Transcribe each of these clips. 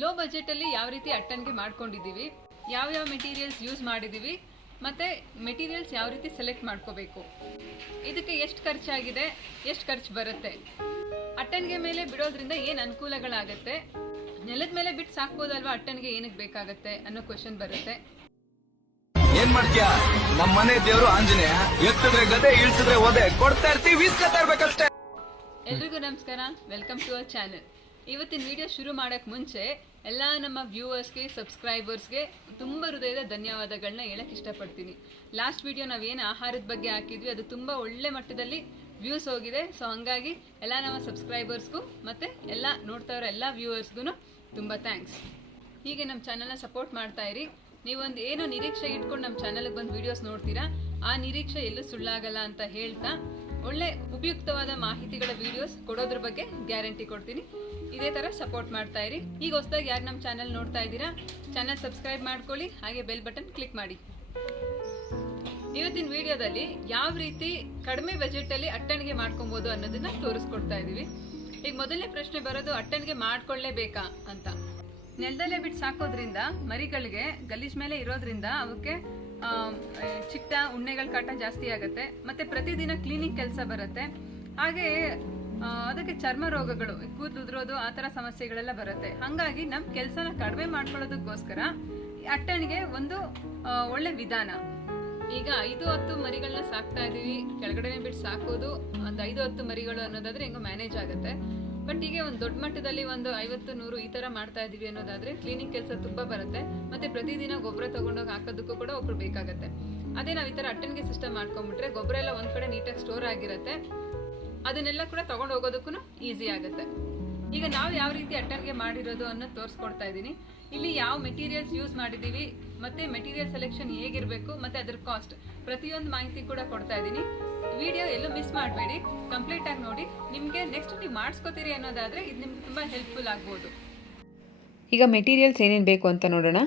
Low ಬಜೆಟಲ್ಲಿ ಯಾವ ರೀತಿ ಅಟ್ಟಣಿಗೆ ಮಾಡ್ಕೊಂಡಿದ್ದೀವಿ, ಯಾವ್ಯಾವ ಮೆಟೀರಿಯಲ್ಸ್ ಯೂಸ್ ಮಾಡಿದ್ದೀವಿ, ಮತ್ತು ಮೆಟೀರಿಯಲ್ಸ್ ಯಾವ ರೀತಿ ಸೆಲೆಕ್ಟ್ ಮಾಡ್ಕೋಬೇಕು, ಇದಕ್ಕೆ ಎಷ್ಟು ಖರ್ಚಾಗಿದೆ, ಎಷ್ಟು ಖರ್ಚು ಬರುತ್ತೆ, ಅಟ್ಟಣಿಗೆ ಮೇಲೆ ಬಿಡೋದ್ರಿಂದ ಏನು ಅನುಕೂಲಗಳಾಗತ್ತೆ, ನೆಲದ ಮೇಲೆ ಬಿಟ್ಟು ಸಾಕ್ಬೋದಲ್ವಾ, ಅಟ್ಟಣಿಗೆ ಏನಕ್ಕೆ ಬೇಕಾಗತ್ತೆ ಅನ್ನೋ ಕ್ವೆಶನ್ ಬರುತ್ತೆ. ಏನ್ ಮಾಡ್ತೀಯಾ? ನಮ್ಮ ಮನೆ ದೇವರು ಆಂಜನೇಯ, ಎತ್ತಿದ್ರೆ ಗದೆ, ಇಳಿಸಿದ್ರೆ ಒದೆ, ಕೊಡ್ತಾ ಇರ್ತೀವಿ, ಇಸ್ಕೊತಾ ಇರ್ಬೇಕಷ್ಟೇ. ಎಲ್ರಿಗೂ ನಮಸ್ಕಾರ, ವೆಲ್ಕಮ್ ಟು ಅವರ್ ಚಾನೆಲ್. ಇವತ್ತಿನ ವಿಡಿಯೋ ಶುರು ಮಾಡೋಕ್ಕೆ ಮುಂಚೆ ಎಲ್ಲ ನಮ್ಮ ವ್ಯೂವರ್ಸ್ಗೆ, ಸಬ್ಸ್ಕ್ರೈಬರ್ಸ್ಗೆ ತುಂಬ ಹೃದಯದ ಧನ್ಯವಾದಗಳನ್ನ ಹೇಳಕ್ಕೆ ಇಷ್ಟಪಡ್ತೀನಿ. ಲಾಸ್ಟ್ ವಿಡಿಯೋ ನಾವೇನು ಆಹಾರದ ಬಗ್ಗೆ ಹಾಕಿದ್ವಿ ಅದು ತುಂಬ ಒಳ್ಳೆ ಮಟ್ಟದಲ್ಲಿ ವ್ಯೂಸ್ ಹೋಗಿದೆ. ಸೊ ಹಂಗಾಗಿ ಎಲ್ಲ ನಮ್ಮ ಸಬ್ಸ್ಕ್ರೈಬರ್ಸ್ಗೂ ಮತ್ತು ಎಲ್ಲ ನೋಡ್ತಾ ಇರೋ ಎಲ್ಲ ವ್ಯೂವರ್ಸ್ಗೂ ತುಂಬ ಥ್ಯಾಂಕ್ಸ್. ಹೀಗೆ ನಮ್ಮ ಚಾನಲ್ನ ಸಪೋರ್ಟ್ ಮಾಡ್ತಾ ಇರಿ. ನೀವೊಂದು ಏನೋ ನಿರೀಕ್ಷೆ ಇಟ್ಕೊಂಡು ನಮ್ಮ ಚಾನಲ್ಗೆ ಬಂದು ವೀಡಿಯೋಸ್ ನೋಡ್ತೀರಾ, ಆ ನಿರೀಕ್ಷೆ ಎಲ್ಲೂ ಸುಳ್ಳಾಗಲ್ಲ ಅಂತ ಹೇಳ್ತಾ ಒಳ್ಳೆ ಉಪಯುಕ್ತವಾದ ಮಾಹಿತಿಗಳ ವಿಡಿಯೋಸ್ ಕೊಡೋದ್ರ ಬಗ್ಗೆ ಗ್ಯಾರಂಟಿ ಕೊಡ್ತೀನಿ. ಇದೇ ಥರ ಸಪೋರ್ಟ್ ಮಾಡ್ತಾ ಇರಿ. ಈಗ ಹೊಸದಾಗಿ ಯಾರು ನಮ್ಮ ಚಾನಲ್ ನೋಡ್ತಾ ಇದ್ದೀರಾ, ಚಾನಲ್ ಸಬ್ಸ್ಕ್ರೈಬ್ ಮಾಡ್ಕೊಳ್ಳಿ, ಹಾಗೆ ಬೆಲ್ ಬಟನ್ ಕ್ಲಿಕ್ ಮಾಡಿ. ಇವತ್ತಿನ ವಿಡಿಯೋದಲ್ಲಿ ಯಾವ ರೀತಿ ಕಡಿಮೆ ಬಜೆಟಲ್ಲಿ ಅಟ್ಟಣಿಗೆ ಮಾಡ್ಕೊಬೋದು ಅನ್ನೋದನ್ನ ತೋರಿಸ್ಕೊಡ್ತಾ ಇದ್ದೀವಿ. ಈಗ ಮೊದಲನೇ ಪ್ರಶ್ನೆ ಬರೋದು, ಅಟ್ಟಣಿಗೆ ಮಾಡ್ಕೊಳ್ಳೇಬೇಕಾ ಅಂತ. ನೆಲದಲ್ಲೇ ಬಿಟ್ಟು ಸಾಕೋದ್ರಿಂದ ಮರಿಗಳಿಗೆ ಗಲೀಜ್ ಮೇಲೆ ಇರೋದ್ರಿಂದ ಅವಕ್ಕೆ ಚಿಟ್ಟ ಉಣ್ಣೆಗಳ ಕಾಟ ಜಾಸ್ತಿ ಆಗುತ್ತೆ, ಮತ್ತೆ ಪ್ರತಿದಿನ ಕ್ಲೀನಿಂಗ್ ಕೆಲಸ ಬರುತ್ತೆ. ಹಾಗೆ ಅದಕ್ಕೆ ಚರ್ಮ ರೋಗಗಳು, ಕೂದಲು ಉದುರೋದು, ಆ ಥರ ಸಮಸ್ಯೆಗಳೆಲ್ಲ ಬರುತ್ತೆ. ಹಾಗಾಗಿ ನಮ್ಮ ಕೆಲಸನ ಕಡಿಮೆ ಮಾಡ್ಕೊಳ್ಳೋದಕ್ಕೋಸ್ಕರ ಅಟ್ಟಣಿಗೆ ಒಂದು ಒಳ್ಳೆ ವಿಧಾನ. ಈಗ 5-10 ಮರಿಗಳನ್ನ ಸಾಕ್ತಾ ಇದೀವಿ, ಕೆಳಗಡೆನೆ ಬಿಟ್ಟು ಸಾಕೋದು ಒಂದು 5-10 ಮರಿಗಳು ಅನ್ನೋದಾದ್ರೆ ಹೆಂಗೋ ಮ್ಯಾನೇಜ್ ಆಗುತ್ತೆ. ಬಟ್ ಹೀಗೆ ಒಂದು ದೊಡ್ಡ ಮಟ್ಟದಲ್ಲಿ ಒಂದು 50-100 ಈ ಥರ ಮಾಡ್ತಾ ಇದೀವಿ ಅನ್ನೋದಾದ್ರೆ ಕ್ಲೀನಿಂಗ್ ಕೆಲಸ ತುಂಬ ಬರುತ್ತೆ, ಮತ್ತೆ ಪ್ರತಿದಿನ ಗೊಬ್ಬರ ತಗೊಂಡೋಗಿ ಹಾಕೋದಕ್ಕೂ ಕೂಡ ಒಬ್ರು ಬೇಕಾಗತ್ತೆ. ಅದೇ ನಾವು ಈ ಥರ ಅಟ್ಟಣಿಗೆ ಸಿಸ್ಟಮ್ ಮಾಡ್ಕೊಂಡ್ಬಿಟ್ರೆ ಗೊಬ್ಬರ ಎಲ್ಲ ಒಂದ್ ಕಡೆ ನೀಟಾಗಿ ಸ್ಟೋರ್ ಆಗಿರುತ್ತೆ, ಅದನ್ನೆಲ್ಲ ಕೂಡ ತಗೊಂಡು ಹೋಗೋದಕ್ಕೂ ಈಸಿ ಆಗುತ್ತೆ. ಈಗ ನಾವು ಯಾವ ರೀತಿ ಅಟ್ಟಣಿಗೆ ಮಾಡಿರೋದು ಅನ್ನೋದು ತೋರಿಸ್ಕೊಡ್ತಾ ಇದ್ದೀನಿ. ಇಲ್ಲಿ ಯಾವ ಮೆಟೀರಿಯಲ್ಸ್ ಯೂಸ್ ಮಾಡಿದ್ದೀವಿ, ಮತ್ತೆ ಮೆಟೀರಿಯಲ್ ಸೆಲೆಕ್ಷನ್ ಹೇಗಿರಬೇಕು, ಮತ್ತೆ ಅದ್ರ ಕಾಸ್ಟ್, ಪ್ರತಿಯೊಂದು ಮಾಹಿತಿ ಕೂಡ ಕೊಡ್ತಾ ಇದ್ದೀನಿ. ವಿಡಿಯೋ ಎಲ್ಲೂ ಮಿಸ್ ಮಾಡಬೇಡಿ, ಕಂಪ್ಲೀಟ್ ಆಗಿ ನೋಡಿ. ನಿಮಗೆ ನೆಕ್ಸ್ಟ್ ನೀವು ಮಾಡಿಸ್ಕೋತೀರಿ ಅನ್ನೋದಾದರೆ ಇದು ನಿಮ್ಗೆ ತುಂಬ ಹೆಲ್ಪ್ಫುಲ್ ಆಗ್ಬೋದು. ಈಗ ಮೆಟೀರಿಯಲ್ಸ್ ಏನೇನು ಬೇಕು ಅಂತ ನೋಡೋಣ.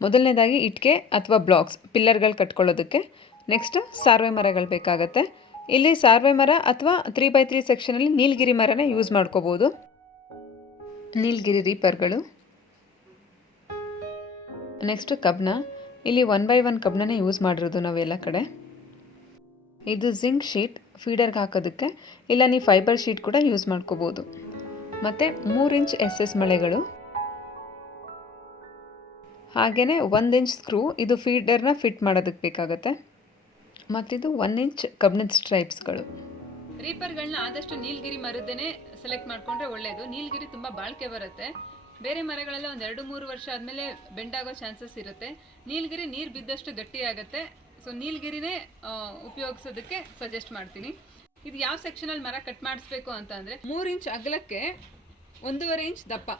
ಮೊದಲನೇದಾಗಿ ಇಟ್ಕೆ ಅಥವಾ ಬ್ಲಾಕ್ಸ್, ಪಿಲ್ಲರ್ಗಳು ಕಟ್ಕೊಳ್ಳೋದಕ್ಕೆ. ನೆಕ್ಸ್ಟ್ ಸಾರ್ವೆ ಮರಗಳು ಬೇಕಾಗತ್ತೆ. ಇಲ್ಲಿ ಸಾರ್ವೆ ಮರ ಅಥವಾ 3x3 ಸೆಕ್ಷನಲ್ಲಿ ನೀಲಗಿರಿ ಮರನ ಯೂಸ್ ಮಾಡ್ಕೋಬೋದು, ನೀಲಗಿರಿ ರೀಪರ್ಗಳು. ನೆಕ್ಸ್ಟ್ ಕಬ್ನ, ಇಲ್ಲಿ 1x1 ಕಬ್ನ ಯೂಸ್ ಮಾಡಿರೋದು ನಾವೆಲ್ಲ ಕಡೆ. ಇದು ಜಿಂಕ್ ಶೀಟ್ ಫೀಡರ್ಗೆ ಹಾಕೋದಕ್ಕೆ, ಇಲ್ಲ ನೀವು ಫೈಬರ್ ಶೀಟ್ ಕೂಡ ಯೂಸ್ ಮಾಡ್ಕೋಬೋದು. ಮತ್ತು 3 ಇಂಚ್ SS ಮಳೆಗಳು, ಹಾಗೆಯೇ 1 ಇಂಚ್ ಸ್ಕ್ರೂ, ಇದು ಫೀಡರ್ನ ಫಿಟ್ ಮಾಡೋದಕ್ಕೆ ಬೇಕಾಗುತ್ತೆ. ಮತ್ತಿದು 1 ಇಂಚ್ ಕಬ್ಬಿಣದ ಸ್ಟ್ರೈಪ್ಸ್ಗಳು. ರೀಪರ್ಗಳನ್ನ ಆದಷ್ಟು ನೀಲಗಿರಿ ಮರದ್ದೇನೆ ಸೆಲೆಕ್ಟ್ ಮಾಡ್ಕೊಂಡ್ರೆ ಒಳ್ಳೆಯದು. ನೀಲಗಿರಿ ತುಂಬ ಬಾಳಿಕೆ ಬರುತ್ತೆ. ಬೇರೆ ಮರಗಳೆಲ್ಲ ಒಂದು 2-3 ವರ್ಷ ಆದಮೇಲೆ ಬೆಂಡಾಗೋ ಚಾನ್ಸಸ್ ಇರುತ್ತೆ. ನೀಲಗಿರಿ ನೀರು ಬಿದ್ದಷ್ಟು ಗಟ್ಟಿ ಆಗುತ್ತೆ. ಸೊ ನೀಲಗಿರಿನೇ ಉಪಯೋಗಿಸೋದಕ್ಕೆ ಸಜೆಸ್ಟ್ ಮಾಡ್ತೀನಿ. ಇದು ಯಾವ ಸೆಕ್ಷನಲ್ಲಿ ಮರ ಕಟ್ ಮಾಡಿಸ್ಬೇಕು ಅಂತ ಅಂದರೆ, 3 ಇಂಚ್ ಅಗಲಕ್ಕೆ 1.5 ಇಂಚ್ ದಪ್ಪ,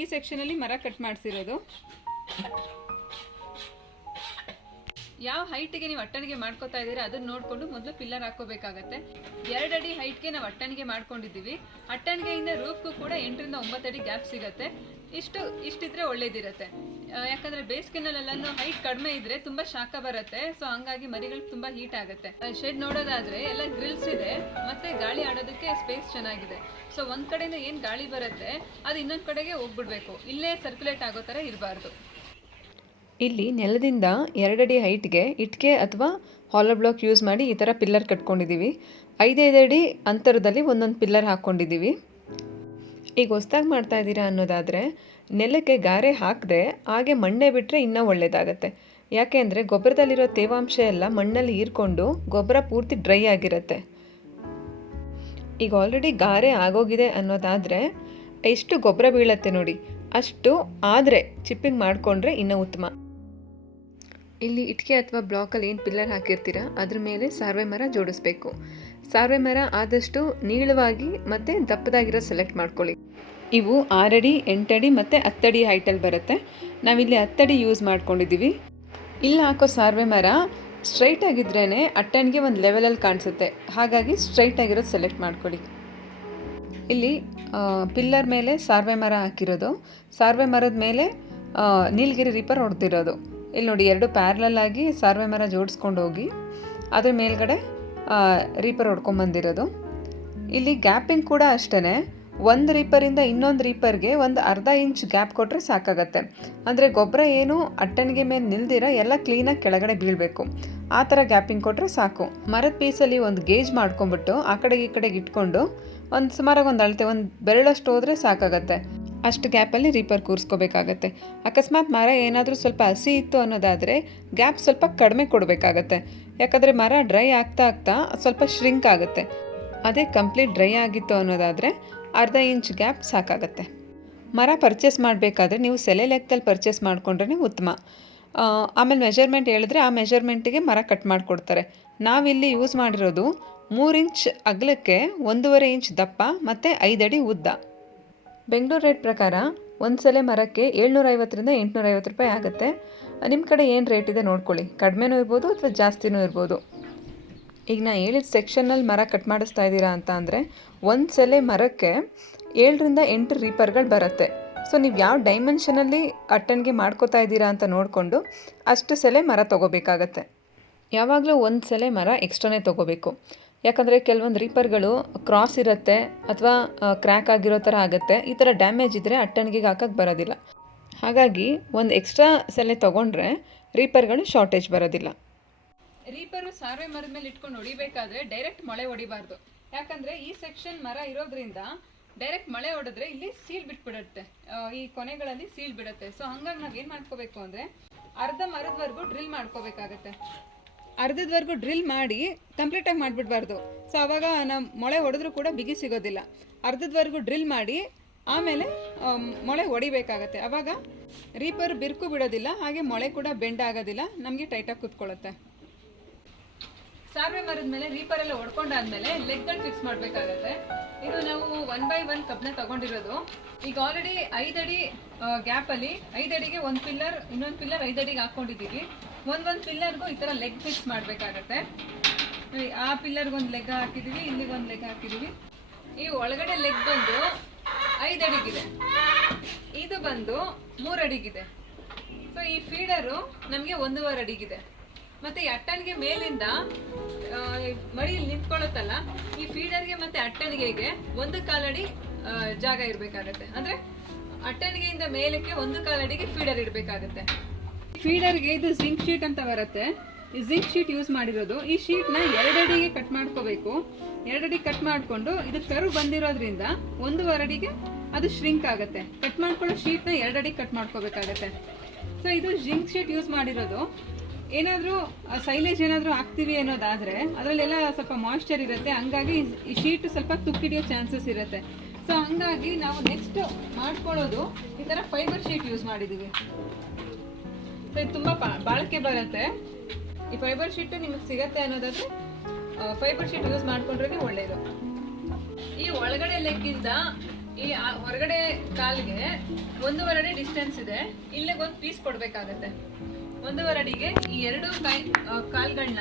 ಈ ಸೆಕ್ಷನಲ್ಲಿ ಮರ ಕಟ್ ಮಾಡಿಸಿರೋದು. ಯಾವ ಹೈಟ್ಗೆ ನೀವು ಅಟ್ಟಣಿಗೆ ಮಾಡ್ಕೋತಾ ಇದ್ದೀರಾ ಅದನ್ನ ನೋಡಿಕೊಂಡು ಮೊದಲು ಪಿಲ್ಲರ್ ಹಾಕೋಬೇಕಾಗತ್ತೆ. 2 ಅಡಿ ಹೈಟ್ಗೆ ನಾವು ಅಟ್ಟಣಿಗೆ ಮಾಡ್ಕೊಂಡಿದ್ದೀವಿ. ಅಟ್ಟಣಿಗೆಯಿಂದ ರೂಫ್ಗೂ ಕೂಡ 8-9 ಅಡಿ ಗ್ಯಾಪ್ ಸಿಗುತ್ತೆ. ಇಷ್ಟಿದ್ರೆ ಒಳ್ಳೇದಿರುತ್ತೆ. ಯಾಕಂದ್ರೆ ಬೇಸಿಗೆನಲ್ಲೆಲ್ಲನೂ ಹೈಟ್ ಕಡಿಮೆ ಇದ್ರೆ ತುಂಬಾ ಶಾಖ ಬರುತ್ತೆ. ಸೊ ಹಂಗಾಗಿ ಮರಿಗಳಿಗೆ ತುಂಬಾ ಹೀಟ್ ಆಗುತ್ತೆ. ಶೆಡ್ ನೋಡೋದಾದ್ರೆ ಎಲ್ಲ ಗ್ರಿಲ್ಸ್ ಇದೆ, ಮತ್ತೆ ಗಾಳಿ ಆಡೋದಕ್ಕೆ ಸ್ಪೇಸ್ ಚೆನ್ನಾಗಿದೆ. ಸೊ ಒಂದ್ ಕಡೆಯಿಂದ ಏನ್ ಗಾಳಿ ಬರುತ್ತೆ ಅದು ಇನ್ನೊಂದ್ ಕಡೆಗೆ ಹೋಗ್ಬಿಡ್ಬೇಕು, ಇಲ್ಲೇ ಸರ್ಕ್ಯುಲೇಟ್ ಆಗೋ ತರ ಇರಬಾರ್ದು. ಇಲ್ಲಿ ನೆಲದಿಂದ 2 ಅಡಿ ಹೈಟ್ಗೆ ಇಟ್ಕೆ ಅಥವಾ ಹಾಲೋ ಬ್ಲಾಕ್ ಯೂಸ್ ಮಾಡಿ ಈ ಥರ ಪಿಲ್ಲರ್ ಕಟ್ಕೊಂಡಿದ್ದೀವಿ. 5-5 ಅಡಿ ಅಂತರದಲ್ಲಿ ಒಂದೊಂದು ಪಿಲ್ಲರ್ ಹಾಕ್ಕೊಂಡಿದ್ದೀವಿ. ಈಗ ಹೊಸ್ದಾಗಿ ಮಾಡ್ತಾ ಇದ್ದೀರಾ ಅನ್ನೋದಾದರೆ ನೆಲಕ್ಕೆ ಗಾರೆ ಹಾಕದೆ ಹಾಗೆ ಮಣ್ಣೆ ಬಿಟ್ಟರೆ ಇನ್ನೂ ಒಳ್ಳೆಯದಾಗತ್ತೆ. ಯಾಕೆ ಅಂದರೆ ಗೊಬ್ಬರದಲ್ಲಿರೋ ತೇವಾಂಶ ಎಲ್ಲ ಮಣ್ಣಲ್ಲಿ ಹೀರ್ಕೊಂಡು ಗೊಬ್ಬರ ಪೂರ್ತಿ ಡ್ರೈ ಆಗಿರುತ್ತೆ. ಈಗ ಆಲ್ರೆಡಿ ಗಾರೆ ಆಗೋಗಿದೆ ಅನ್ನೋದಾದರೆ ಎಷ್ಟು ಗೊಬ್ಬರ ಬೀಳತ್ತೆ ನೋಡಿ, ಅಷ್ಟು ಆದರೆ ಚಿಪ್ಪಿಂಗ್ ಮಾಡಿಕೊಂಡ್ರೆ ಇನ್ನೂ ಉತ್ತಮ. ಇಲ್ಲಿ ಇಟ್ಕೆ ಅಥವಾ ಬ್ಲಾಕಲ್ಲಿ ಏನು ಪಿಲ್ಲರ್ ಹಾಕಿರ್ತೀರ ಅದ್ರ ಮೇಲೆ ಸಾರ್ವೆ ಮರ ಜೋಡಿಸ್ಬೇಕು. ಸಾರ್ವೆ ಮರ ಆದಷ್ಟು ನೀಳವಾಗಿ ಮತ್ತು ದಪ್ಪದಾಗಿರೋ ಸೆಲೆಕ್ಟ್ ಮಾಡ್ಕೊಳ್ಳಿ. ಇವು 6 ಅಡಿ, 8 ಅಡಿ ಮತ್ತು 10 ಅಡಿ ಹೈಟಲ್ಲಿ ಬರುತ್ತೆ. ನಾವಿಲ್ಲಿ 10 ಅಡಿ ಯೂಸ್ ಮಾಡ್ಕೊಂಡಿದ್ದೀವಿ. ಇಲ್ಲಿ ಹಾಕೋ ಸಾರ್ವೆ ಮರ ಸ್ಟ್ರೈಟ್ ಆಗಿದ್ರೇ ಅಟ್ಟಣಿಗೆ ಒಂದು ಲೆವೆಲಲ್ಲಿ ಕಾಣಿಸುತ್ತೆ, ಹಾಗಾಗಿ ಸ್ಟ್ರೈಟ್ ಆಗಿರೋದು ಸೆಲೆಕ್ಟ್ ಮಾಡ್ಕೊಳ್ಳಿ. ಇಲ್ಲಿ ಪಿಲ್ಲರ್ ಮೇಲೆ ಸಾರ್ವೆ ಮರ ಹಾಕಿರೋದು, ಸಾರ್ವೆ ಮರದ ಮೇಲೆ ನೀಲಗಿರಿ ರೀಪರ್ ಹೊಡೆದಿರೋದು. ಇಲ್ಲಿ ನೋಡಿ 2 ಪ್ಯಾರಲಲ್ ಆಗಿ ಸಾರ್ವೆ ಮರ ಜೋಡಿಸ್ಕೊಂಡು ಹೋಗಿ ಅದ್ರ ಮೇಲ್ಗಡೆ ರೀಪರ್ ಹೊಡ್ಕೊಂಬಂದಿರೋದು. ಇಲ್ಲಿ ಗ್ಯಾಪಿಂಗ್ ಕೂಡ ಅಷ್ಟೇ ಒಂದು ರೀಪರಿಂದ ಇನ್ನೊಂದು ರೀಪರ್ಗೆ ಒಂದು ಅರ್ಧ ಇಂಚ್ ಗ್ಯಾಪ್ ಕೊಟ್ಟರೆ ಸಾಕಾಗತ್ತೆ. ಅಂದರೆ ಗೊಬ್ಬರ ಏನು ಅಟ್ಟಣಿಗೆ ಮೇಲೆ ನಿಲ್ದಿರ ಎಲ್ಲ ಕ್ಲೀನಾಗಿ ಕೆಳಗಡೆ ಬೀಳಬೇಕು. ಆ ಥರ ಗ್ಯಾಪಿಂಗ್ ಕೊಟ್ಟರೆ ಸಾಕು. ಮರದ ಪೀಸಲ್ಲಿ ಒಂದು ಗೇಜ್ ಮಾಡ್ಕೊಂಬಿಟ್ಟು ಆ ಕಡೆಗೆ ಈ ಕಡೆಗೆ ಇಟ್ಕೊಂಡು ಒಂದು ಸುಮಾರಾಗಿ ಒಂದು ಅಳತೆ ಒಂದು ಬೆರಳಷ್ಟು ಹೋದರೆ ಸಾಕಾಗತ್ತೆ. ಅಷ್ಟು ಗ್ಯಾಪಲ್ಲಿ ರೀಪರ್ ಕೂರಿಸ್ಕೋಬೇಕಾಗತ್ತೆ. ಅಕಸ್ಮಾತ್ ಮರ ಏನಾದರೂ ಸ್ವಲ್ಪ ಹಸಿ ಇತ್ತು ಅನ್ನೋದಾದರೆ ಗ್ಯಾಪ್ ಸ್ವಲ್ಪ ಕಡಿಮೆ ಕೊಡಬೇಕಾಗತ್ತೆ. ಯಾಕಂದರೆ ಮರ ಡ್ರೈ ಆಗ್ತಾ ಆಗ್ತಾ ಸ್ವಲ್ಪ ಶ್ರಿಂಕ್ ಆಗುತ್ತೆ. ಅದೇ ಕಂಪ್ಲೀಟ್ ಡ್ರೈ ಆಗಿತ್ತು ಅನ್ನೋದಾದರೆ ಅರ್ಧ ಇಂಚ್ ಗ್ಯಾಪ್ ಸಾಕಾಗತ್ತೆ. ಮರ ಪರ್ಚೇಸ್ ಮಾಡಬೇಕಾದ್ರೆ ನೀವು ಸೆಲೆ ಲೆಕ್ಕದಲ್ಲಿ ಪರ್ಚೇಸ್ ಮಾಡಿಕೊಂಡ್ರೆ ಉತ್ತಮ. ಆಮೇಲೆ ಮೆಜರ್ಮೆಂಟ್ ಹೇಳಿದ್ರೆ ಆ ಮೆಜರ್ಮೆಂಟಿಗೆ ಮರ ಕಟ್ ಮಾಡಿಕೊಡ್ತಾರೆ. ನಾವಿಲ್ಲಿ ಯೂಸ್ ಮಾಡಿರೋದು 3 ಇಂಚ್ ಅಗಲಕ್ಕೆ 1.5 ಇಂಚ್ ದಪ್ಪ ಮತ್ತು 5 ಅಡಿ ಉದ್ದ. ಬೆಂಗಳೂರು ರೇಟ್ ಪ್ರಕಾರ ಒಂದು ಸೆಲೆ ಮರಕ್ಕೆ 750ರಿಂದ 850 ರೂಪಾಯಿ ಆಗುತ್ತೆ. ನಿಮ್ಮ ಕಡೆ ಏನು ರೇಟ್ ಇದೆ ನೋಡ್ಕೊಳ್ಳಿ. ಕಡಿಮೆನೂ ಇರ್ಬೋದು ಅಥವಾ ಜಾಸ್ತಿನೂ ಇರ್ಬೋದು. ಈಗ ನಾನು ಹೇಳಿದ ಸೆಕ್ಷನ್ನಲ್ಲಿ ಮರ ಕಟ್ ಮಾಡಿಸ್ತಾ ಇದ್ದೀರಾ ಅಂತ ಅಂದರೆ ಒಂದು ಸೆಲೆ ಮರಕ್ಕೆ 7ರಿಂದ 8 ರೀಪರ್ಗಳು ಬರುತ್ತೆ. ಸೊ ನೀವು ಯಾವ ಡೈಮೆನ್ಷನಲ್ಲಿ ಅಟ್ಟಣಿಗೆ ಮಾಡ್ಕೋತಾ ಇದ್ದೀರಾ ಅಂತ ನೋಡಿಕೊಂಡು ಅಷ್ಟು ಸೆಲೆ ಮರ ತೊಗೋಬೇಕಾಗತ್ತೆ. ಯಾವಾಗಲೂ ಒಂದು ಸೆಲೆ ಮರ ಎಕ್ಸ್ಟ್ರಾನೇ ತೊಗೋಬೇಕು. ಯಾಕಂದರೆ ಕೆಲವೊಂದು ರೀಪರ್ಗಳು ಕ್ರಾಸ್ ಇರುತ್ತೆ ಅಥವಾ ಕ್ರ್ಯಾಕ್ ಆಗಿರೋ ಥರ ಆಗುತ್ತೆ. ಈ ಥರ ಡ್ಯಾಮೇಜ್ ಇದ್ದರೆ ಅಟ್ಟಣಿಗೆಗೆ ಹಾಕಕ್ಕೆ ಬರೋದಿಲ್ಲ. ಹಾಗಾಗಿ ಒಂದು ಎಕ್ಸ್ಟ್ರಾ ಸೆಲೆ ತೊಗೊಂಡ್ರೆ ರೀಪರ್ಗಳು ಶಾರ್ಟೇಜ್ ಬರೋದಿಲ್ಲ. ರೀಪರು ಸಾರ್ವೆ ಮರದ ಮೇಲೆ ಇಟ್ಕೊಂಡು ಹೊಡಿಬೇಕಾದ್ರೆ ಡೈರೆಕ್ಟ್ ಮಳೆ ಹೊಡಿಬಾರ್ದು. ಯಾಕಂದರೆ ಈ ಸೆಕ್ಷನ್ ಮರ ಇರೋದ್ರಿಂದ ಡೈರೆಕ್ಟ್ ಮಳೆ ಹೊಡೆದ್ರೆ ಇಲ್ಲಿ ಸೀಲ್ ಬಿಟ್ಬಿಡುತ್ತೆ, ಈ ಕೊನೆಗಳಲ್ಲಿ ಸೀಲ್ ಬಿಡುತ್ತೆ. ಸೊ ಹಂಗಾಗಿ ನಾವು ಏನು ಮಾಡ್ಕೋಬೇಕು ಅಂದರೆ ಅರ್ಧ ಮರದವರೆಗೂ ಡ್ರಿಲ್ ಮಾಡ್ಕೋಬೇಕಾಗತ್ತೆ. ಅರ್ಧದವರೆಗೂ ಡ್ರಿಲ್ ಮಾಡಿ ಕಂಪ್ಲೀಟಾಗಿ ಮಾಡಿಬಿಡ್ಬಾರ್ದು. ಸೊ ಆವಾಗ ನಾವು ಮೊಳೆ ಹೊಡೆದ್ರೂ ಕೂಡ ಬಿಗಿ ಸಿಗೋದಿಲ್ಲ. ಅರ್ಧದವರೆಗೂ ಡ್ರಿಲ್ ಮಾಡಿ ಆಮೇಲೆ ಮೊಳೆ ಹೊಡಿಬೇಕಾಗತ್ತೆ. ಆವಾಗ ರೀಪರ್ ಬಿರುಕು ಬಿಡೋದಿಲ್ಲ, ಹಾಗೆ ಮೊಳೆ ಕೂಡ ಬೆಂಡ್ ಆಗೋದಿಲ್ಲ, ನಮಗೆ ಟೈಟಾಗಿ ಕೂತ್ಕೊಳ್ಳುತ್ತೆ. ಸಾರ್ವೆ ಮರದ ಮೇಲೆ ರೀಪರ್ ಎಲ್ಲ ಹೊಡ್ಕೊಂಡಾದ್ಮೇಲೆ ಲೆಗ್ಗಳು ಫಿಕ್ಸ್ ಮಾಡಬೇಕಾಗತ್ತೆ. ಇದು ನಾವು 1x1 ಕಬ್ನ ತಗೊಂಡಿರೋದು. ಈಗ ಆಲ್ರೆಡಿ 5 ಅಡಿ ಗ್ಯಾಪಲ್ಲಿ 5 ಅಡಿಗೆ ಒಂದು ಪಿಲ್ಲರ್, ಇನ್ನೊಂದು ಪಿಲ್ಲರ್ 5 ಅಡಿಗೆ ಹಾಕ್ಕೊಂಡಿದ್ದೀವಿ. ಒಂದೊಂದು ಪಿಲ್ಲರ್ಗೂ ಈ ಥರ ಲೆಗ್ ಫಿಕ್ಸ್ ಮಾಡಬೇಕಾಗತ್ತೆ. ಆ ಪಿಲ್ಲರ್ಗೊಂದು ಲೆಗ್ ಹಾಕಿದ್ದೀವಿ, ಇಲ್ಲಿಗೊಂದು ಲೆಗ್ ಹಾಕಿದ್ದೀವಿ. ಈ ಒಳಗಡೆ ಲೆಗ್ ಬಂದು 5 ಅಡಿಗಿದೆ, ಇದು ಬಂದು 3 ಅಡಿಗಿದೆ. ಸೊ ಈ ಫೀಡರು ನಮಗೆ 1.5 ಅಡಿಗಿದೆ. ಮತ್ತು ಈ ಅಟ್ಟಣಿಗೆ ಮೇಲಿಂದ ಮಡಿಯಲ್ಲಿ ನಿಂತ್ಕೊಳ್ಳುತ್ತಲ್ಲ, ಈ ಫೀಡರ್ಗೆ ಮತ್ತು ಅಟ್ಟಣಿಗೆಗೆ 1/4 ಅಡಿ ಜಾಗ ಇರಬೇಕಾಗತ್ತೆ. ಅಂದರೆ ಅಟ್ಟಣಿಗೆಯಿಂದ ಮೇಲಕ್ಕೆ 1/4 ಅಡಿಗೆ ಫೀಡರ್ ಇಡಬೇಕಾಗತ್ತೆ. ಫೀಡರ್ಗೆ ಇದು ಜಿಂಕ್ ಶೀಟ್ ಅಂತ ಬರುತ್ತೆ. ಈ ಜಿಂಕ್ ಶೀಟ್ ಯೂಸ್ ಮಾಡಿರೋದು. ಈ ಶೀಟ್ನ 2 ಅಡಿಗೆ ಕಟ್ ಮಾಡ್ಕೋಬೇಕು. 2 ಅಡಿ ಕಟ್ ಮಾಡಿಕೊಂಡು ಇದು ಕರು ಬಂದಿರೋದ್ರಿಂದ 1.5 ಅಡಿಗೆ ಅದು ಶ್ರಿಂಕ್ ಆಗುತ್ತೆ. ಕಟ್ ಮಾಡ್ಕೊಳ್ಳೋ ಶೀಟ್ನ 2 ಅಡಿಗೆ ಕಟ್ ಮಾಡ್ಕೋಬೇಕಾಗತ್ತೆ. ಸೊ ಇದು ಜಿಂಕ್ ಶೀಟ್ ಯೂಸ್ ಮಾಡಿರೋದು. ಏನಾದರೂ ಸೈಲೇಜ್ ಏನಾದರೂ ಹಾಕ್ತೀವಿ ಅನ್ನೋದಾದರೆ ಅದರಲ್ಲೆಲ್ಲ ಸ್ವಲ್ಪ ಮಾಯ್ಶ್ಚರ್ ಇರುತ್ತೆ, ಹಂಗಾಗಿ ಈ ಶೀಟು ಸ್ವಲ್ಪ ತುಕ್ಕಿಡಿಯೋ ಚಾನ್ಸಸ್ ಇರುತ್ತೆ. ಸೊ ಹಂಗಾಗಿ ನಾವು ನೆಕ್ಸ್ಟ್ ಮಾಡ್ಕೊಳ್ಳೋದು ಈ ಥರ ಫೈಬರ್ ಶೀಟ್ ಯೂಸ್ ಮಾಡಿದ್ದೀವಿ. ಸೊ ಇದು ತುಂಬ ಬಾಳಿಕೆ ಬರುತ್ತೆ. ಈ ಫೈಬರ್ ಶೀಟು ನಿಮಗೆ ಸಿಗತ್ತೆ ಅನ್ನೋದಾದರೆ ಫೈಬರ್ ಶೀಟ್ ಯೂಸ್ ಮಾಡ್ಕೊಂಡ್ರೆ ಒಳ್ಳೆಯದು. ಈ ಒಳಗಡೆ ಲೆಗ್ಗಿಂದ ಈ ಹೊರಗಡೆ ಕಾಲಿಗೆ 1.5 ಅಡಿ ಡಿಸ್ಟೆನ್ಸ್ ಇದೆ. ಇಲ್ಲಿಗೆ ಒಂದು ಪೀಸ್ ಕೊಡಬೇಕಾಗತ್ತೆ. 1.5 ಅಡಿಗೆ ಈ 2 ಕಾಲ್ಗಳನ್ನ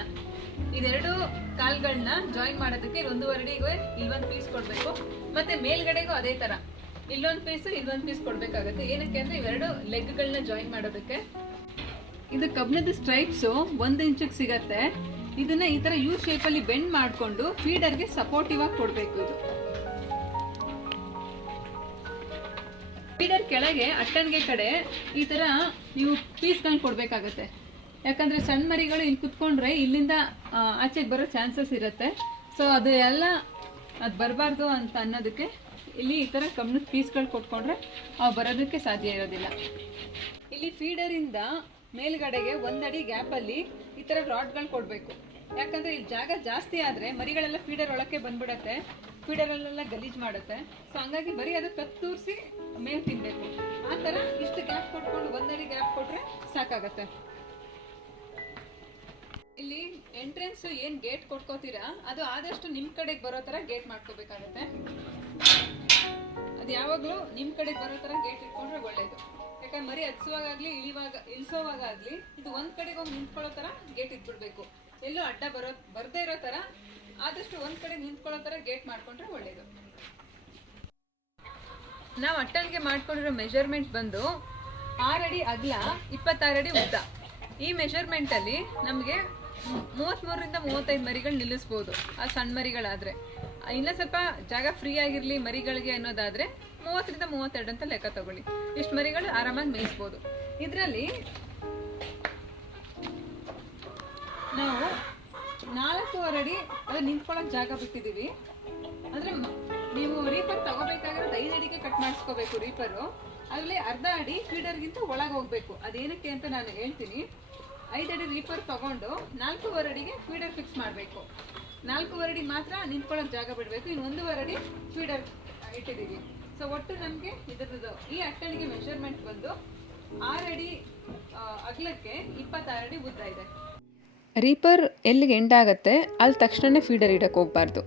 ಇದೆರಡು ಕಾಲ್ಗಳನ್ನ ಜಾಯಿನ್ ಮಾಡೋದಕ್ಕೆ 1.5 ಅಡಿಗೆ ಇಲ್ಲೊಂದು ಪೀಸ್ ಕೊಡಬೇಕು. ಮತ್ತೆ ಮೇಲ್ಗಡೆಗೂ ಅದೇ ಥರ ಇಲ್ಲೊಂದು ಪೀಸು ಇಲ್ಲೊಂದು ಪೀಸ್ ಕೊಡಬೇಕಾಗುತ್ತೆ. ಏನಕ್ಕೆ ಅಂದರೆ ಇವೆರಡು ಲೆಗ್ಗಳನ್ನ ಜಾಯಿನ್ ಮಾಡೋದಕ್ಕೆ. ಇದು ಕಬ್ಬಿಣದ ಸ್ಟ್ರೈಪ್ಸು 1 ಇಂಚಿಗೆ ಸಿಗತ್ತೆ. ಇದನ್ನ ಈ ಥರ ಯು ಶೇಪಲ್ಲಿ ಬೆಂಡ್ ಮಾಡಿಕೊಂಡು ಫೀಡರ್ಗೆ ಸಪೋರ್ಟಿವ್ ಆಗಿ ಕೊಡಬೇಕು. ಇದು ಫೀಡರ್ ಕೆಳಗೆ ಅಟ್ಟಣಿಗೆ ಕಡೆ ಈ ಥರ ನೀವು ಪೀಸ್ಗಳನ್ನ ಕೊಡಬೇಕಾಗತ್ತೆ. ಯಾಕಂದರೆ ಸಣ್ಣ ಮರಿಗಳು ಇಲ್ಲಿ ಕುತ್ಕೊಂಡ್ರೆ ಇಲ್ಲಿಂದ ಆಚೆಗೆ ಬರೋ ಚಾನ್ಸಸ್ ಇರುತ್ತೆ. ಸೊ ಅದು ಬರಬಾರ್ದು ಅಂತ ಅನ್ನೋದಕ್ಕೆ ಇಲ್ಲಿ ಈ ಥರ ಕಬ್ಬಿಣದ ಪೀಸ್ಗಳು ಕೊಟ್ಕೊಂಡ್ರೆ ಅವು ಬರೋದಕ್ಕೆ ಸಾಧ್ಯ ಇರೋದಿಲ್ಲ. ಇಲ್ಲಿ ಫೀಡರಿಂದ ಮೇಲ್ಗಡೆಗೆ 1 ಅಡಿ ಗ್ಯಾಪಲ್ಲಿ ಈ ಥರ ರಾಡ್ಗಳು ಕೊಡಬೇಕು. ಯಾಕಂದರೆ ಇಲ್ಲಿ ಜಾಗ ಜಾಸ್ತಿ ಆದರೆ ಮರಿಗಳೆಲ್ಲ ಫೀಡರ್ ಒಳಕ್ಕೆ ಬಂದ್ಬಿಡತ್ತೆ, ಫೀಡರಲ್ಲೆಲ್ಲ ಗಲೀಜು ಮಾಡುತ್ತೆ. ಸೊ ಹಂಗಾಗಿ ಬರೀ ಅದು ಕತ್ತೂರಿಸಿ ಮೇವು ತಿನ್ನಬೇಕು. ಆ ಥರ ಇಷ್ಟು ಗ್ಯಾಪ್ ಕೊಟ್ಕೊಂಡು 1 ಅಡಿ ಗ್ಯಾಪ್ ಕೊಟ್ಟರೆ ಸಾಕಾಗತ್ತೆ. ಇಲ್ಲಿ ಎಂಟ್ರೆನ್ಸ್ ಏನು ಗೇಟ್ ಕೊಟ್ಕೋತೀರಾ ಅದು ಆದಷ್ಟು ನಿಮ್ಮ ಕಡೆಗೆ ಬರೋ ಥರ ಗೇಟ್ ಮಾಡ್ಕೋಬೇಕಾಗತ್ತೆ. ಅದು ಯಾವಾಗಲೂ ನಿಮ್ಮ ಕಡೆಗೆ ಬರೋ ಥರ ಗೇಟ್ ಇಟ್ಕೊಂಡ್ರೆ ಒಳ್ಳೆಯದು. ಯಾಕಂದ್ರೆ ಮರಿ ಹತ್ಸುವಾಗಲಿ ಇಳಿಸೋವಾಗಲಿ ಇದು ಒಂದು ಕಡೆಗೆ ಹೋಗಿ ನಿಂತ್ಕೊಳ್ಳೋ ಥರ ಗೇಟ್ ಇಟ್ಬಿಡ್ಬೇಕು. ಎಲ್ಲೂ ಅಡ್ಡ ಬರದೇ ಇರೋ ಥರ ಆದಷ್ಟು ಒಂದು ಕಡೆ ನಿಂತ್ಕೊಳ್ಳೋ ಥರ ಗೇಟ್ ಮಾಡಿಕೊಂಡ್ರೆ ಒಳ್ಳೆಯದು. ನಾವು ಅಟ್ಟಣಿಗೆ ಮಾಡ್ಕೊಂಡಿರೋ ಮೆಜರ್ಮೆಂಟ್ ಬಂದು 6 ಅಡಿ ಅಗಲ, 26 ಅಡಿ ಉದ್ದ. ಈ ಮೆಜರ್ಮೆಂಟಲ್ಲಿ ನಮಗೆ 33ರಿಂದ 35 ಮರಿಗಳು ನಿಲ್ಲಿಸ್ಬೋದು, ಆ ಸಣ್ಣ ಮರಿಗಳಾದರೆ. ಇನ್ನೂ ಸ್ವಲ್ಪ ಜಾಗ ಫ್ರೀ ಆಗಿರಲಿ ಮರಿಗಳಿಗೆ ಅನ್ನೋದಾದರೆ 30ರಿಂದ 32 ಅಂತ ಲೆಕ್ಕ ತಗೊಳ್ಳಿ. ಇಷ್ಟು ಮರಿಗಳು ಆರಾಮಾಗಿ ಮೇಯಿಸ್ಬೋದು. ಇದರಲ್ಲಿ ನಾವು 4.5 ಅಡಿ ಅದು ನಿಂತ್ಕೊಳ್ಳೋಕೆ ಜಾಗ ಬಿಟ್ಟಿದ್ದೀವಿ. ಅಂದರೆ ನೀವು ರೀಪರ್ ತಗೋಬೇಕಾಗಿರೋದು 5 ಅಡಿಗೆ ಕಟ್ ಮಾಡಿಸ್ಕೋಬೇಕು ರೀಪರು. ಅದರಲ್ಲಿ ಅರ್ಧ ಅಡಿ ಫೀಡರ್ಗಿಂತ ಒಳಗೆ ಹೋಗಬೇಕು. ಅದೇನಕ್ಕೆ ಅಂತ ನಾನು ಹೇಳ್ತೀನಿ. 5 ಅಡಿ ರೀಪರ್ ತಗೊಂಡು 4.5 ಅಡಿಗೆ ಫೀಡರ್ ಫಿಕ್ಸ್ ಮಾಡಬೇಕು. 4.5 ಅಡಿ ಮಾತ್ರ ನಿಂತ್ಕೊಳ್ಳೋಕೆ ಜಾಗ ಬಿಡಬೇಕು. ಇನ್ನು 1.5 ಅಡಿ ಫೀಡರ್ ಇಟ್ಟಿದ್ದೀವಿ. ಸೊ ಒಟ್ಟು ನಮಗೆ ಇದರದ್ದು ಈ ಅಟ್ಟಣಿಗೆ ಮೆಷರ್ಮೆಂಟ್ ಬಂದು 6 ಅಡಿ ಅಗಲಕ್ಕೆ 26 ಅಡಿ ಉದ್ದ ಇದೆ. ರೀಪರ್ ಎಲ್ಲಿಗೆ ಎಂಡಾಗತ್ತೆ ಅಲ್ಲಿ ತಕ್ಷಣವೇ ಫೀಡರ್ ಇಡಕ್ಕೆ ಹೋಗಬಾರ್ದು.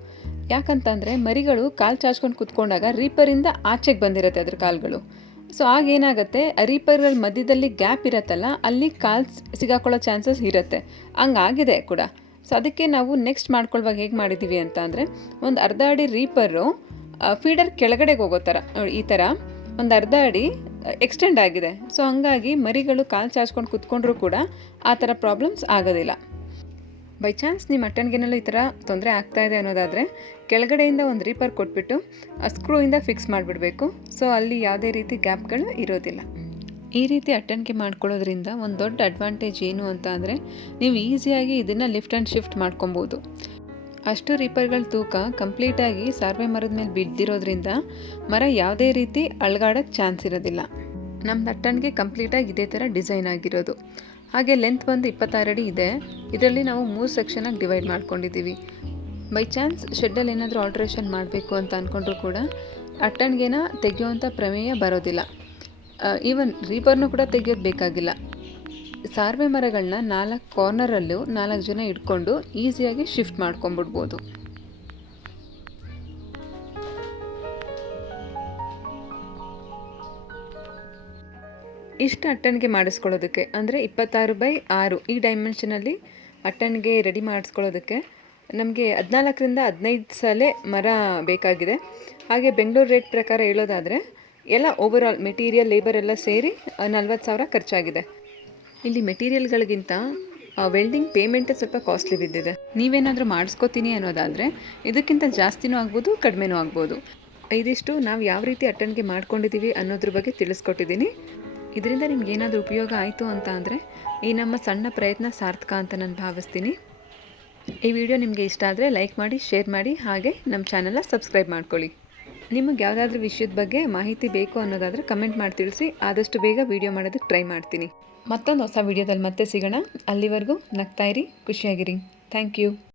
ಯಾಕಂತಂದರೆ ಮರಿಗಳು ಕಾಲು ಚಾಚ್ಕೊಂಡು ಕುತ್ಕೊಂಡಾಗ ರೀಪರಿಂದ ಆಚೆಗೆ ಬಂದಿರುತ್ತೆ ಅದ್ರ ಕಾಲುಗಳು. ಸೊ ಆಗೇನಾಗುತ್ತೆ, ರೀಪರ್ಗಳ ಮಧ್ಯದಲ್ಲಿ ಗ್ಯಾಪ್ ಇರತ್ತಲ್ಲ, ಅಲ್ಲಿ ಕಾಲು ಸಿಗಾಕೊಳ್ಳೋ ಚಾನ್ಸಸ್ ಇರುತ್ತೆ. ಹಂಗಾಗಿದೆ ಕೂಡ. ಸೊ ಅದಕ್ಕೆ ನಾವು ನೆಕ್ಸ್ಟ್ ಮಾಡ್ಕೊಳ್ಳುವಾಗ ಹೇಗೆ ಮಾಡಿದ್ದೀವಿ ಅಂತ ಅಂದರೆ, ಒಂದು ಅರ್ಧ ಅಡಿ ರೀಪರು ಫೀಡರ್ ಕೆಳಗಡೆಗೆ ಹೋಗೋ ಥರ ನೋಡಿ, ಈ ಥರ ಒಂದು ಅರ್ಧ ಅಡಿ ಎಕ್ಸ್ಟೆಂಡ್ ಆಗಿದೆ. ಸೊ ಹಂಗಾಗಿ ಮರಿಗಳು ಕಾಲು ಚಾಚ್ಕೊಂಡು ಕುತ್ಕೊಂಡ್ರೂ ಕೂಡ ಆ ಥರ ಪ್ರಾಬ್ಲಮ್ಸ್ ಆಗೋದಿಲ್ಲ. ಬೈ ಚಾನ್ಸ್ ನಿಮ್ಮ ಅಟ್ಟಣಿಗೆನೆಲ್ಲ ಈ ಥರ ತೊಂದರೆ ಆಗ್ತಾಯಿದೆ ಅನ್ನೋದಾದರೆ ಕೆಳಗಡೆಯಿಂದ ಒಂದು ರೀಪರ್ ಕೊಟ್ಬಿಟ್ಟು ಸ್ಕ್ರೂಯಿಂದ ಫಿಕ್ಸ್ ಮಾಡಿಬಿಡಬೇಕು. ಸೊ ಅಲ್ಲಿ ಯಾವುದೇ ರೀತಿ ಗ್ಯಾಪ್ಗಳು ಇರೋದಿಲ್ಲ. ಈ ರೀತಿ ಅಟ್ಟಣಿಗೆ ಮಾಡ್ಕೊಳ್ಳೋದ್ರಿಂದ ಒಂದು ದೊಡ್ಡ ಅಡ್ವಾಂಟೇಜ್ ಏನು ಅಂತ ಅಂದರೆ, ನೀವು ಈಸಿಯಾಗಿ ಇದನ್ನು ಲಿಫ್ಟ್ ಆ್ಯಂಡ್ ಶಿಫ್ಟ್ ಮಾಡ್ಕೊಬೋದು. ಅಷ್ಟು ರೀಪರ್ಗಳ ತೂಕ ಕಂಪ್ಲೀಟಾಗಿ ಸಾರ್ವೆ ಮರದ ಮೇಲೆ ಬಿದ್ದಿರೋದ್ರಿಂದ ಮರ ಯಾವುದೇ ರೀತಿ ಅಳ್ಗಾಡೋಕ್ಕೆ ಚಾನ್ಸ್ ಇರೋದಿಲ್ಲ. ನಮ್ಮ ಅಟ್ಟಣಿಗೆ ಕಂಪ್ಲೀಟಾಗಿ ಇದೇ ಥರ ಡಿಸೈನ್ ಆಗಿರೋದು. ಹಾಗೆ ಲೆಂತ್ ಬಂದು 26 ಅಡಿ ಇದೆ. ಇದರಲ್ಲಿ ನಾವು 3 ಸೆಕ್ಷನಾಗಿ ಡಿವೈಡ್ ಮಾಡ್ಕೊಂಡಿದ್ದೀವಿ. ಬೈ ಚಾನ್ಸ್ ಶೆಡ್ಡಲ್ಲಿ ಏನಾದರೂ ಆಲ್ಟ್ರೇಷನ್ ಮಾಡಬೇಕು ಅಂತ ಅಂದ್ಕೊಂಡ್ರೂ ಕೂಡ ಅಟ್ಟಣಿಗೆನ ತೆಗೆಯುವಂಥ ಪ್ರಮೇಯ ಬರೋದಿಲ್ಲ. ಈವನ್ ರೀಪರ್ನೂ ಕೂಡ ತೆಗೆಯೋದು ಬೇಕಾಗಿಲ್ಲ. ಸಾರ್ವೆ ಮರಗಳನ್ನ 4 ಕಾರ್ನರಲ್ಲೂ 4 ಜನ ಇಟ್ಕೊಂಡು ಈಸಿಯಾಗಿ ಶಿಫ್ಟ್ ಮಾಡ್ಕೊಂಬಿಡ್ಬೋದು. ಇಷ್ಟು ಅಟ್ಟಣಿಗೆ ಮಾಡಿಸ್ಕೊಳ್ಳೋದಕ್ಕೆ ಅಂದರೆ 26/6 ಈ ಡೈಮೆನ್ಷನಲ್ಲಿ ಅಟ್ಟಣಿಗೆ ರೆಡಿ ಮಾಡಿಸ್ಕೊಳ್ಳೋದಕ್ಕೆ ನಮಗೆ 14ರಿಂದ 15 ಸಲ ಮರ ಬೇಕಾಗಿದೆ. ಹಾಗೆ ಬೆಂಗಳೂರು ರೇಟ್ ಪ್ರಕಾರ ಹೇಳೋದಾದರೆ ಎಲ್ಲ ಓವರಾಲ್ ಮೆಟೀರಿಯಲ್ ಲೇಬರ್ ಎಲ್ಲ ಸೇರಿ 40,000 ಖರ್ಚಾಗಿದೆ. ಇಲ್ಲಿ ಮೆಟೀರಿಯಲ್ಗಳಿಗಿಂತ ವೆಲ್ಡಿಂಗ್ ಪೇಮೆಂಟೇ ಸ್ವಲ್ಪ ಕಾಸ್ಟ್ಲಿ ಬಿದ್ದಿದೆ. ನೀವೇನಾದರೂ ಮಾಡಿಸ್ಕೋತೀನಿ ಅನ್ನೋದಾದರೆ ಇದಕ್ಕಿಂತ ಜಾಸ್ತಿನೂ ಆಗ್ಬೋದು, ಕಡಿಮೆನೂ ಆಗ್ಬೋದು. ಇದಿಷ್ಟು ನಾವು ಯಾವ ರೀತಿ ಅಟ್ಟಣಿಗೆ ಮಾಡ್ಕೊಂಡಿದ್ದೀವಿ ಅನ್ನೋದ್ರ ಬಗ್ಗೆ ತಿಳಿಸ್ಕೊಟ್ಟಿದ್ದೀನಿ. ಇದರಿಂದ ನಿಮ್ಗೆ ಏನಾದರೂ ಉಪಯೋಗ ಆಯಿತು ಅಂತ ಅಂದರೆ ಈ ನಮ್ಮ ಸಣ್ಣ ಪ್ರಯತ್ನ ಸಾರ್ಥಕ ಅಂತ ನಾನು ಭಾವಿಸ್ತೀನಿ. ಈ ವಿಡಿಯೋ ನಿಮಗೆ ಇಷ್ಟ ಆದರೆ ಲೈಕ್ ಮಾಡಿ, ಶೇರ್ ಮಾಡಿ, ಹಾಗೆ ನಮ್ಮ ಚಾನಲ್ನ ಸಬ್ಸ್ಕ್ರೈಬ್ ಮಾಡ್ಕೊಳ್ಳಿ. ನಿಮಗೆ ಯಾವುದಾದ್ರೂ ವಿಷಯದ ಬಗ್ಗೆ ಮಾಹಿತಿ ಬೇಕು ಅನ್ನೋದಾದರೆ ಕಮೆಂಟ್ ಮಾಡಿ ತಿಳಿಸಿ. ಆದಷ್ಟು ಬೇಗ ವಿಡಿಯೋ ಮಾಡೋದಕ್ಕೆ ಟ್ರೈ ಮಾಡ್ತೀನಿ. ಮತ್ತೊಂದು ಹೊಸ ವಿಡಿಯೋದಲ್ಲಿ ಮತ್ತೆ ಸಿಗೋಣ. ಅಲ್ಲಿವರೆಗೂ ನಗ್ತಾಯಿರಿ, ಖುಷಿಯಾಗಿರಿ. Thank you.